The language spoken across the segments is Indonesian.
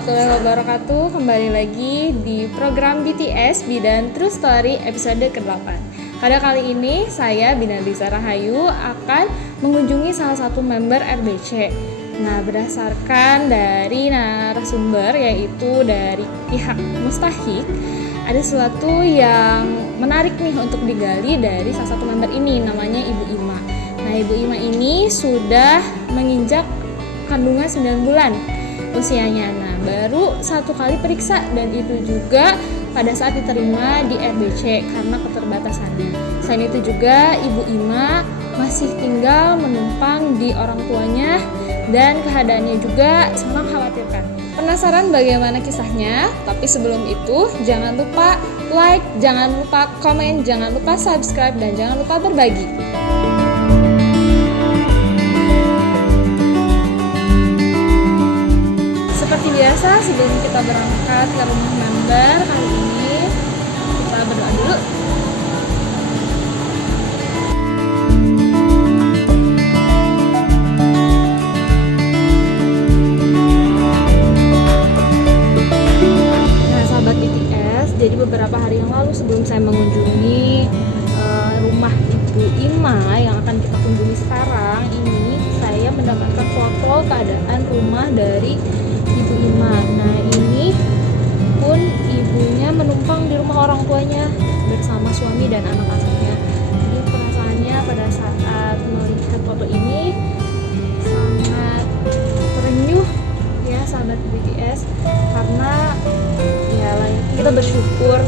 warahmatullahi wabarakatuh. Kembali lagi di program BTS Bidan True Story episode ke-8. Pada kali ini saya Binalisa Rahayu akan mengunjungi salah satu member RBC. Nah, berdasarkan dari narasumber yaitu dari pihak Mustahik, ada sesuatu yang menarik nih untuk digali dari salah satu member ini, namanya Ibu Ima. Nah, Ibu Ima ini sudah menginjak kandungan 9 bulan usianya. Nah, baru 1 kali periksa dan itu juga pada saat diterima di RBC karena keterbatasannya. Selain itu juga Ibu Ima masih tinggal menumpang di orang tuanya dan keadaannya juga sangat mengkhawatirkan. Penasaran bagaimana kisahnya? Tapi sebelum itu jangan lupa like, jangan lupa komen, jangan lupa subscribe, dan jangan lupa berbagi. Seperti biasa, sebelum kita berangkat ke rumah member, kali ini kita berdoa dulu. Nah, sahabat BTS, jadi beberapa hari yang lalu sebelum saya mengunjungi rumah Ibu Ima yang akan kita kunjungi sekarang ini, saya mendapatkan foto keadaan rumah dari Ibu Ima. Nah, ini pun ibunya menumpang di rumah orang tuanya bersama suami dan anak-anaknya. Jadi perasaannya pada saat melihat foto ini sangat terenyuh ya sahabat BTS, karena ya kita bersyukur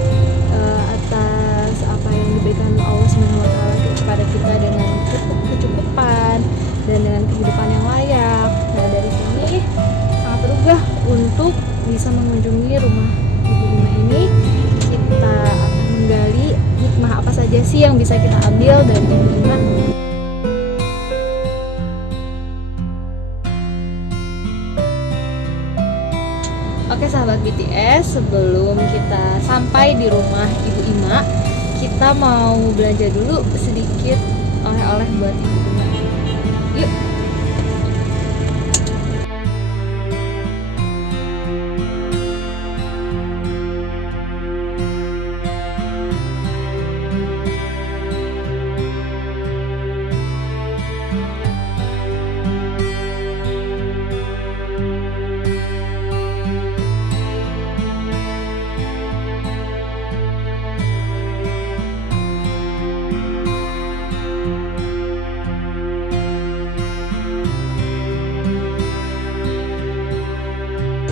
atas apa yang diberikan Allah SWT kepada kita dengan kecukupan dan dengan kehidupan yang layak. Nah, dari sini sangat tergugah untuk bisa mengunjungi rumah Ibu Ima ini. Kita akan menggali hikmah apa saja sih yang bisa kita ambil dari Ibu Ima. Oke sahabat BTS, sebelum kita sampai di rumah Ibu Ima, kita mau belanja dulu sedikit oleh-oleh buat Ibu Ima. Yuk.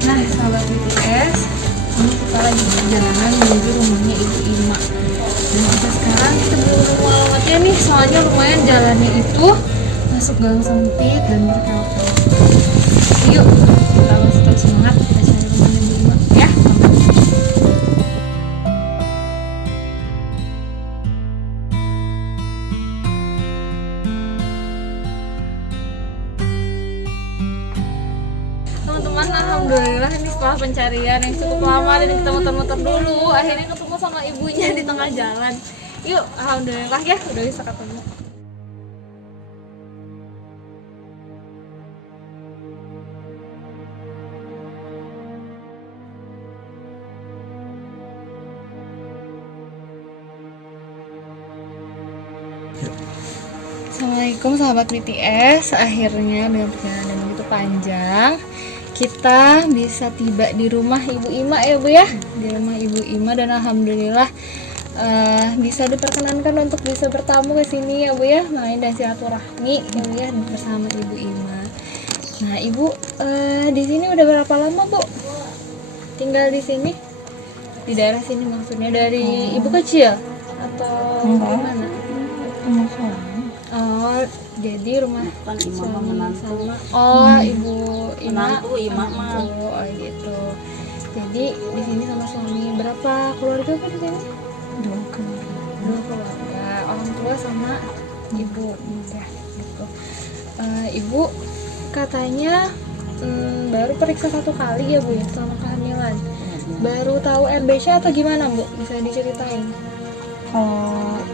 Nah, sahabat BTS, ini kita lagi perjalanan menuju rumahnya Ibu Ima. Dan kita sekarang kita belum alamatnya nih, soalnya lumayan jalannya itu masuk gang sempit dan berkelok-kelok. Yuk, kita masih terus semangat, kita cari rumahnya Ibu Ima ya. Teman-teman, alhamdulillah ini setelah pencarian yang cukup lama dan kita muter-muter dulu, akhirnya ketemu sama ibunya di tengah jalan. Yuk, alhamdulillah ya udah bisa ketemu. Assalamualaikum sahabat BTS, akhirnya dengan perjalanan begitu panjang kita bisa tiba di rumah Ibu Ima ya Bu ya, di rumah Ibu Ima, dan alhamdulillah bisa diperkenankan untuk bisa bertamu ke sini ya Bu ya, main dan silaturahmi ya Bu ya bersama Ibu Ima. Nah Ibu di sini udah berapa lama Bu tinggal di sini, di daerah sini maksudnya, dari Ibu kecil atau gimana? Oh, jadi rumah suami sama Ibu Ima, oh gitu. Jadi di sini sama suami, berapa keluarga kan di sini? Dua keluarga, orang tua sama ibu ya gitu. Ibu katanya baru periksa 1 kali ya Bu ya selama kehamilan. Baru tahu RBC atau gimana Bu? Bisa diceritain?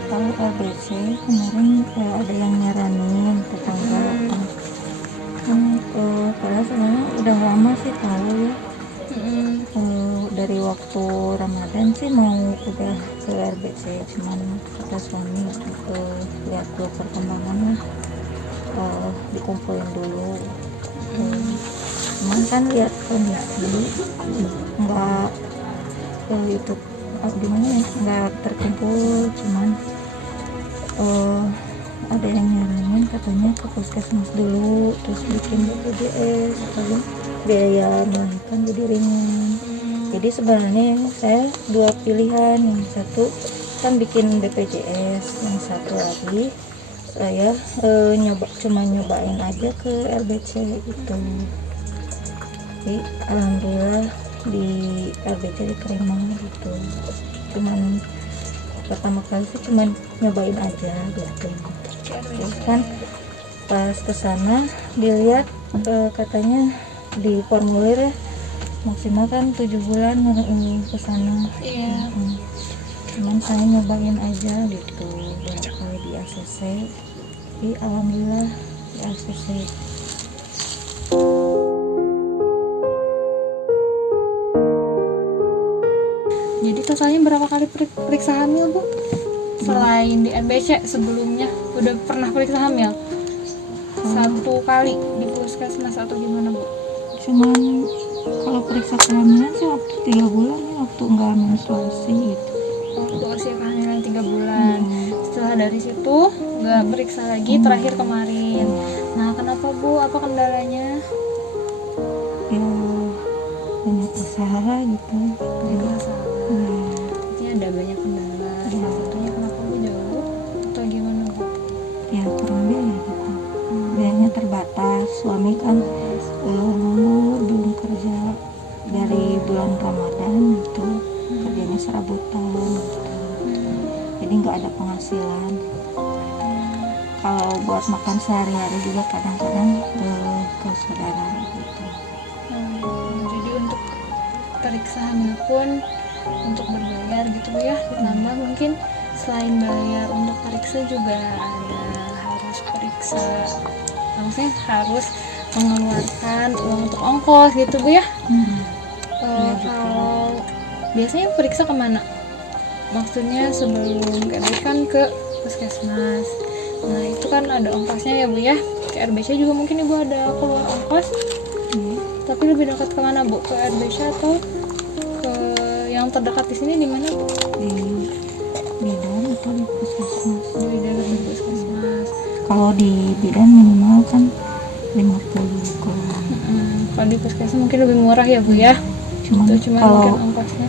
Kalau RBC kemarin ada yang nyaranin tetangga kan padahal sebenarnya udah lama sih tahu ya, Dari waktu Ramadan sih mau udah ke RBC, cuman kata suami lihat dulu perkembangannya, dikumpulin dulu. Cuman kan lihat kondisi nggak itu gimana ya, nggak terkumpul, cuman ada yang nyaranin katanya ke puskesmas dulu terus bikin BPJS kalau biaya melahirkan jadi ringan. Jadi sebenarnya saya dua pilihan, yang satu kan bikin BPJS, yang satu lagi saya nyobain aja ke RBC gitu. Jadi alhamdulillah di RBC diterima gitu. Cuman pertama kali sih cuman nyobain aja gitu. Terus kan pas kesana dilihat katanya di formulir ya maksimal kan 7 bulan kesana. Iya. Cuman saya nyobain aja gitu berapa kali di ACC, tapi alhamdulillah di ACC. Jadi totalnya berapa kali periksa hamil Bu? Selain di RBC sebelumnya udah pernah periksa hamil? Satu kali di puskesmas atau gimana Bu? Cuman kalau periksa kehamilan sih waktu 3 bulan ya, waktu enggak menstruasi gitu. Waktu usia kehamilan 3 bulan. Setelah dari situ nggak periksa lagi, terakhir kemarin. Nah kenapa Bu? Apa kendalanya? Ya banyak usaha gitu. Banyak masalah. Hmm. Ini ada banyak kendala. Salah satunya kenapa Bu jauh atau gimana Bu? Ya kurang biaya gitu. Biayanya terbatas. Suami kan nganggur, belum kerja dari bulan Ramadan gitu, kerjanya serabutan gitu. Jadi nggak ada penghasilan. Kalau buat makan sehari-hari juga kadang-kadang ke saudara gitu. Jadi untuk periksa hamil pun untuk berbayar gitu Bu ya, ditambah mungkin selain bayar untuk periksa juga ada harus periksa, maksudnya harus mengeluarkan uang untuk ongkos gitu Bu ya. Kalau biasanya periksa kemana? Maksudnya sebelum ke RBC kan ke puskesmas. Nah itu kan ada ongkosnya ya Bu ya. Ke RBC juga mungkin Ibu ada keluar ongkos. Tapi lebih dekat kemana Bu? Ke RBC atau ke yang terdekat di sini di mana Bu? Di bidan atau di puskesmas? Di Bidan atau puskesmas. Kalau di bidan minimal kan 50 kalau Kalau di puskesmas mungkin lebih murah ya Bu ya. cuman Cuma kalau mungkin ongkosnya.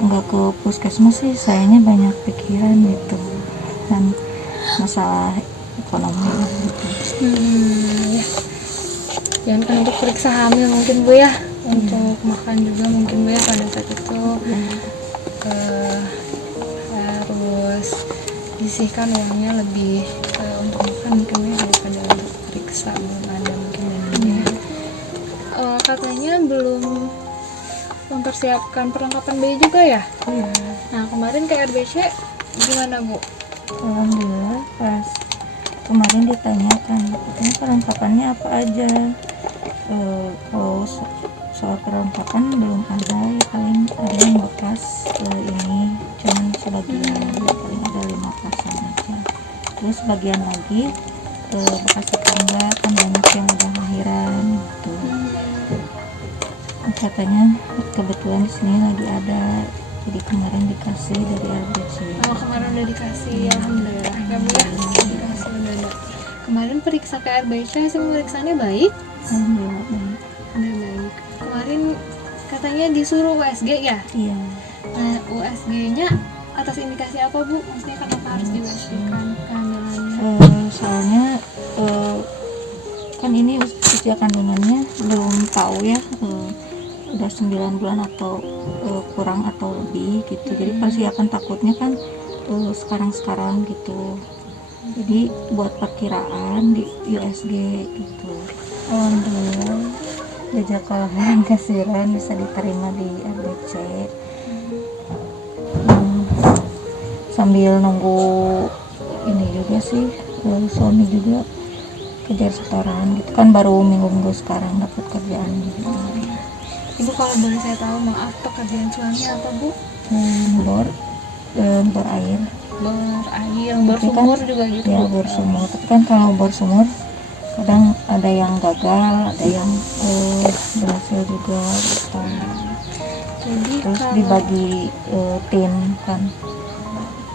nggak ke puskesmas sih sayanya banyak pikiran gitu dan masalah ekonomi gitu. Ya. Jangan kan untuk periksa hamil mungkin Bu ya. Untuk makan juga mungkin Bu ya pada saat itu harus disisihkan uangnya lebih untuk makan mungkin Bu ya daripada untuk periksa, belum ada mungkin dananya. Katanya belum mempersiapkan perlengkapan bayi juga ya. Iya. Nah kemarin ke RBC gimana Bu? Alhamdulillah pas kemarin ditanyakan katanya perlengkapannya apa aja. Kalau soal perlengkapan belum ada ya, paling ada yang bekas ini cuman sebagian paling ada 5 pasang aja, terus bagian lagi bekas tetangga kan banyak yang udah lahiran gitu. Katanya kebetulan di sini lagi ada, jadi kemarin dikasih dari RBC. Oh kemarin udah dikasih, alhamdulillah ya Bu ya, dikasih udah ada. Kemarin periksa ke RBC hasil pemeriksaannya baik. Alhamdulillah baik. Udah baik. Kemarin katanya disuruh USG ya. Iya. Nah USG-nya atas indikasi apa Bu? Maksudnya kenapa harus di USG kan kehamilannya? Soalnya kan ini usia kandungannya belum tahu ya, udah 9 bulan atau kurang atau lebih gitu. Jadi persiapan takutnya kan sekarang gitu. Jadi buat perkiraan di USG gitu. Alhamdulillah jejak kelahiran kasiran bisa diterima di RBC. Sambil nunggu ini juga sih, suami juga kejar setoran gitu kan, baru minggu sekarang dapat kerjaan gitu. Ibu kalau boleh saya tahu maaf pekerjaan suami apa Bu? bor bor air. Bor air, bor Tapi sumur juga gitu Ya, Bu? bor sumur. Tapi kan kalau bor sumur kadang ada yang gagal, ada yang berhasil juga gitu. Jadi Terus kalau dibagi tim kan.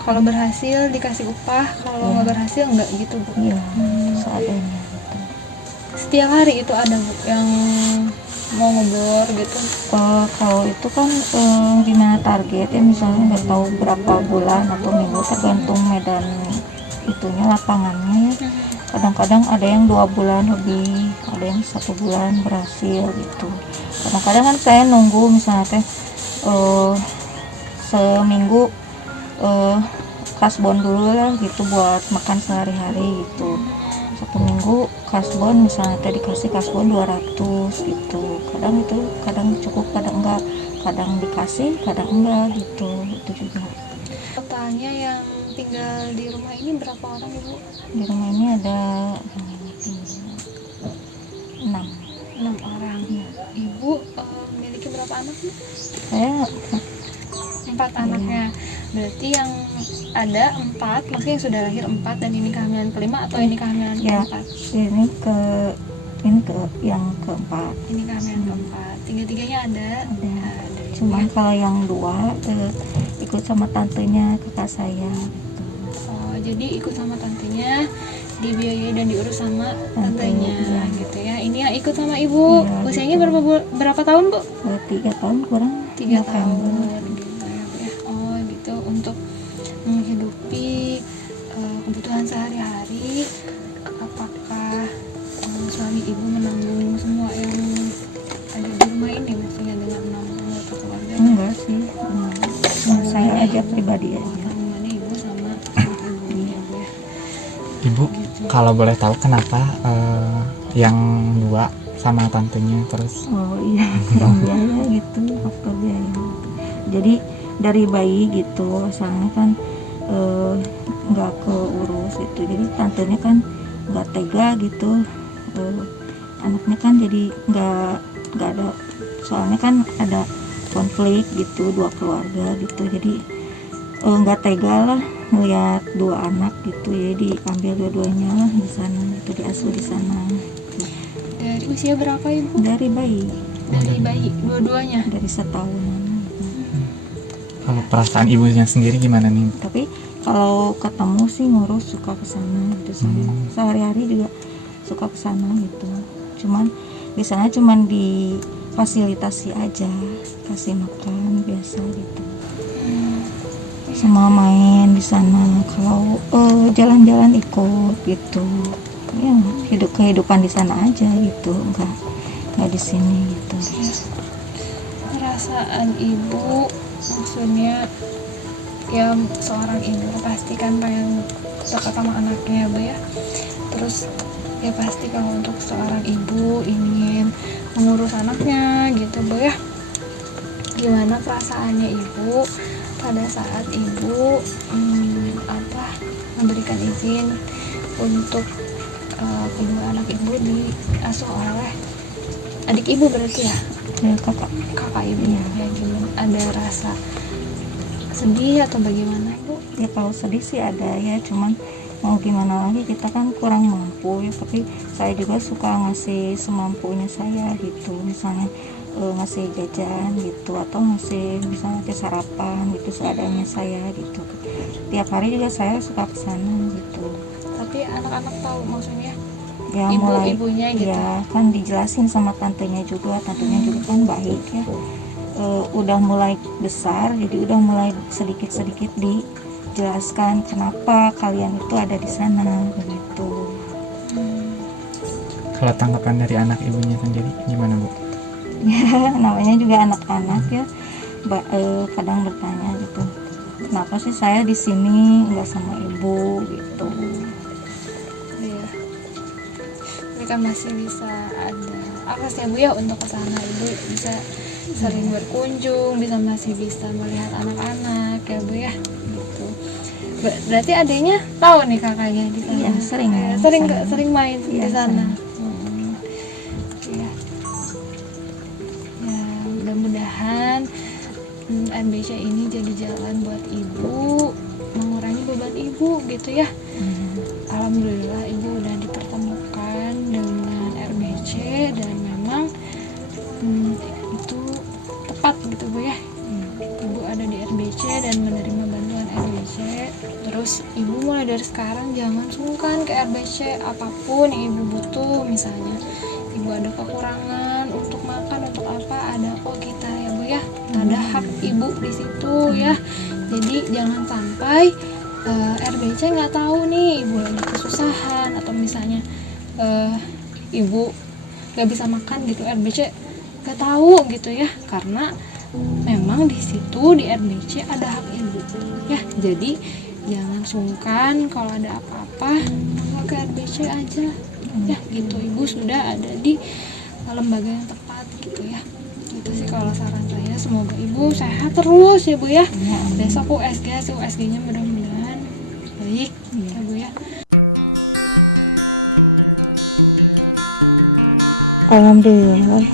kalau berhasil dikasih upah, kalau Iya. nggak berhasil nggak gitu Bu? Iya, seadanya gitu. Setiap hari itu ada Bu yang mau ngebor gitu? Kalau itu kan gimana target ya, misalnya nggak tahu berapa bulan atau minggu, tergantung medan itunya, lapangannya ya. Kadang-kadang ada yang 2 bulan lebih, ada yang 1 bulan berhasil gitu. Kadang-kadang kan saya nunggu misalnya teh seminggu kasbon dulu lah gitu buat makan sehari-hari gitu. 1 minggu kasbon misalnya tadi dikasih kasbon 200 gitu. Kadang itu kadang cukup, kadang enggak, kadang dikasih kadang enggak gitu. Itu juga. Totalnya yang tinggal di rumah ini berapa orang Ibu? Di rumah ini ada 6. 6 orang. Ibu memiliki berapa anak Bu? Saya 4 anaknya. Berarti yang ada 4, maksudnya yang sudah lahir 4 dan ini kehamilan kelima atau ini kehamilan ya keempat? ini ke yang keempat. Ini kehamilan keempat. Tiga-tiganya ada. Ada. Dari Cuman kalau yang 2 ikut sama tantenya, kakak saya gitu. Oh, jadi ikut sama tantenya, dibiayai dan diurus sama tantenya Iya. gitu ya. Ini yang ikut sama ibu. Iya, Usianya gitu. berapa tahun Bu? 3 tahun kurang. 3 November. tahun gitu ya Bu ya. Oh gitu, untuk menghidupi kebutuhan sehari-hari. Apakah suami ibu menanggung semua yang ada di rumah ini, maksudnya dengan 6 anggota keluarga? Enggak sih. Cuma saya aja pribadi aja. Tanggungannya ibu sama ibu ya Bu ya. Ibu, kalau boleh tahu kenapa yang 2 sama tantenya terus? Oh iya, biaya gitu, faktor biaya. Jadi dari bayi gitu, asalnya kan nggak keurus gitu. Jadi tantenya kan nggak tega gitu. Anaknya kan jadi nggak ada, soalnya kan ada konflik gitu, 2 keluarga gitu. Jadi nggak tega lah melihat 2 anak gitu, ya diambil dua-duanya lah di sana gitu, diasuh di sana. Dari usia berapa ibu? Dari bayi, Dari bayi dua-duanya. dari setahunan. Kalau perasaan ibunya sendiri gimana nih? Tapi kalau ketemu sih ngurus, suka kesana gitu. Saya sehari-hari juga suka kesana gitu. Cuman di sana cuman difasilitasi aja, kasih makan biasa gitu. Sama main di sana. Kalau jalan-jalan ikut gitu. Ya kehidupan di sana aja gitu, nggak di sini gitu. Perasaan ibu, maksudnya ya seorang ibu pasti kan pengen dekat sama anaknya ya Bu ya. Terus ya pasti kalau untuk seorang ibu ingin mengurus anaknya gitu Bu ya. Gimana perasaannya ibu pada saat ibu memberikan izin untuk kedua anak ibu diasuh oleh adik ibu berarti ya? Ya, kakak Ibu ya, gimana? Ada rasa sedih atau bagaimana Bu? ya, kalau sedih sih ada ya, cuman mau gimana lagi, kita kan kurang mampu ya. Tapi saya juga suka ngasih semampunya saya gitu, misalnya ngasih jajan gitu, atau ngasih misalnya sarapan gitu seadanya saya gitu. Tiap hari juga saya suka kesana gitu. Tapi anak-anak tahu maksudnya Ya mulai ibunya gitu. ya kan dijelasin sama tantenya juga juga kan baik ya. Udah mulai besar, jadi udah mulai sedikit-sedikit dijelaskan kenapa kalian itu ada di sana begitu. Kalau tanggapan dari anak ibunya sendiri gimana Bu? Ya namanya juga anak-anak ya, kadang bertanya gitu, kenapa sih saya di sini nggak sama ibu gitu. Iya. Mereka masih bisa ada akses ya Bu ya untuk kesana, ibu bisa sering berkunjung, masih bisa melihat anak-anak ya Bu ya gitu. Berarti adiknya tahu nih kakaknya di sana. Iya, sering sering main Iya, di sana. sering. Iya. Ya, RBC ini jadi jalan buat ibu mengurangi beban ibu gitu ya. Alhamdulillah ibu udah dipertemukan dengan RBC dan memang itu tepat gitu Bu ya. Ibu ada di RBC dan menerima bantuan RBC. Terus ibu mulai dari sekarang jangan sungkan ke RBC, apapun yang ibu butuh, misalnya ibu ada kekurangan untuk makan, untuk apa, ada kok kita ya Bu ya. Ada hak ibu di situ ya. Jadi jangan sampai RBC nggak tahu nih ibu lagi kesusahan, atau misalnya ibu nggak bisa makan gitu, RBC nggak tahu gitu ya, karena memang di situ di RBC ada hak ibu ya. Jadi jangan sungkan kalau ada apa-apa mau ke RBC aja ya gitu. Ibu sudah ada di lembaga yang tepat gitu ya. Itu sih kalau saran saya. Semoga ibu sehat terus ya Bu ya. Besok USG-nya mudah-mudahan baik ya Bu ya. Alhamdulillah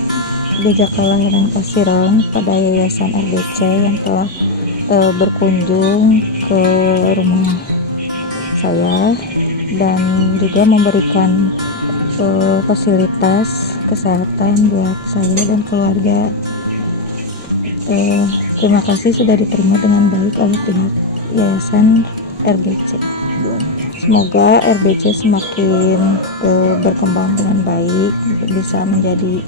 jejak kelahiran Kasiron pada Yayasan RBC yang telah berkunjung ke rumah saya dan juga memberikan fasilitas kesehatan buat saya dan keluarga. Terima kasih sudah diterima dengan baik oleh pihak Yayasan RBC. Semoga RBC semakin berkembang dengan baik, bisa menjadi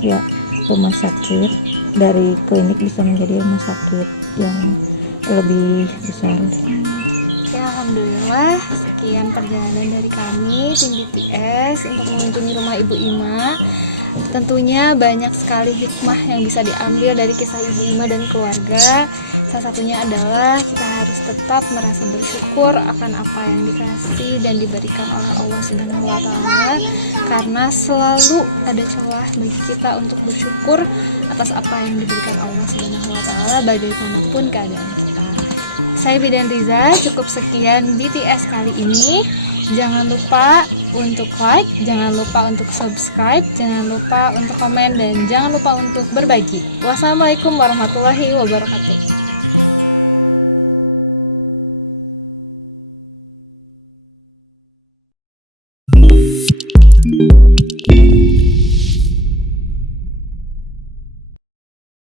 ya rumah sakit, dari klinik bisa menjadi rumah sakit yang lebih besar. Ya, alhamdulillah sekian perjalanan dari kami tim BTS untuk mengunjungi rumah Ibu Ima. Tentunya banyak sekali hikmah yang bisa diambil dari kisah Ibu Ima dan keluarga. Salah satunya adalah kita harus tetap merasa bersyukur akan apa yang dikasih dan diberikan oleh Allah Subhanahu wa Ta'ala, karena selalu ada celah bagi kita untuk bersyukur atas apa yang diberikan Allah Subhanahu wa Ta'ala bagaimanapun keadaan kita. Saya Bidan Riza, cukup sekian BTS kali ini. Jangan lupa untuk like, jangan lupa untuk subscribe, jangan lupa untuk komen, dan jangan lupa untuk berbagi. Wassalamualaikum warahmatullahi wabarakatuh.